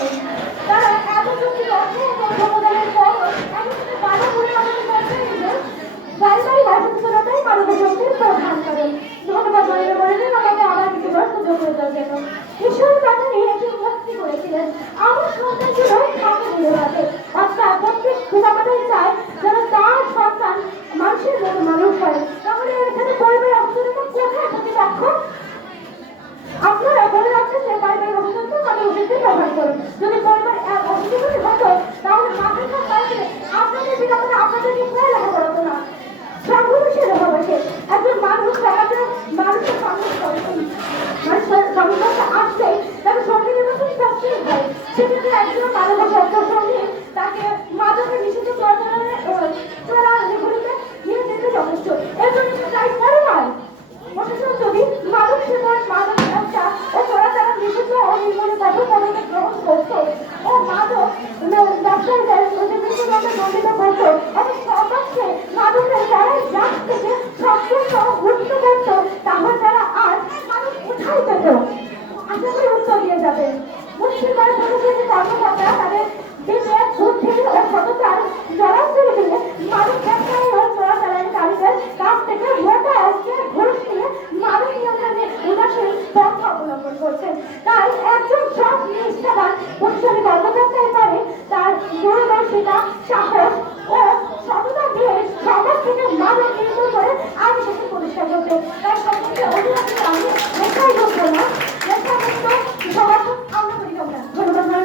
নেই। তারা এত চুক্তি অর্থ এবং ক্ষমতার পর এমনকি বাধা করে আমাদের বলছেন যে পারিবারিক অসচেতনতাই মানব শক্তির প্রধান কারণ। ধন্যবাদ মাননীয় বলেন আমাকে আবার কিছু সুযোগ করে দেওয়ার জন্য। ঈশ্বর প্রাণী একটি ভক্তি করেছিলেন আমার সন্তান ছিল থাকে নিরবাদে, অর্থাৎ প্রত্যেক পিতামাতাই চায় যেন তার সন্তান মানুষের মতো মানুষ হয়। তাহলে এখানে পরিবারের অসচেতনতা কোথায় প্রতিপক্ষ? আপনারা বলে রাখছেন যে পারিবারিক অসচেতনতা মানব শক্তির ব্যবহার করুন। যদি পরিবার অসচেতন হতো তাহলে মাথায় সব বাড়িতে আপনাদের পিতামাতা আপনাদেরকে প্রায় লেখা পড়াতো না। সংঘর্ষের অভাবে একজন মানুষ সমাজের মানুষের সংঘর্ষে আসছে তাকে সঙ্গে নির্বাচন করতেই হয়। সেক্ষেত্রে একজন মানব সঙ্গে তাকে মাদকের নিষিদ্ধ চলাগুলিতে নিয়ে যেতে যথেষ্ট। এর জন্য চাই করে নয় প্রশাসন যদি মাদক সেবন মাদক ব্যবসা ও চোরাচালান নিষিদ্ধ ও নির্মূলে কঠোর পদক্ষেপ গ্রহণ করত ও মাদক ব্যবসায়ীদের মৃত্যুদণ্ডে দণ্ডিত করত এবং সর্বাক্ষে মাদকের যারাই জাত থেকে সম্পূর্ণ মুক্ত করত, তাহলে তারা আর মানুষ কোথায় পেত? আশা করি উত্তর দিয়ে যাবে। মুক্তির প্রশাসনের কর্মকর্তা তাদের বিবেক বুদ্ধি ও সততার জলাঞ্জলি দিয়ে মাদক ব্যবসায়ী ও চোরাচালানকারীদের কাছ থেকে মোটা অঙ্কের ঘুষ নিয়ে মাদক নিয়ন্ত্রণে উদাসীন পন্থা অবলম্বন করছেন। তাই একজন সৎ নিষ্ঠাবান প্রশাসনিক কর্মকর্তাই পারে তার দূরদর্শিতা, সাহস ও সততা দিয়ে সমাজ থেকে মাদক নির্মূল করে আইন শাসন প্রতিষ্ঠা করতে। তাই সকলকে অভিনন্দন।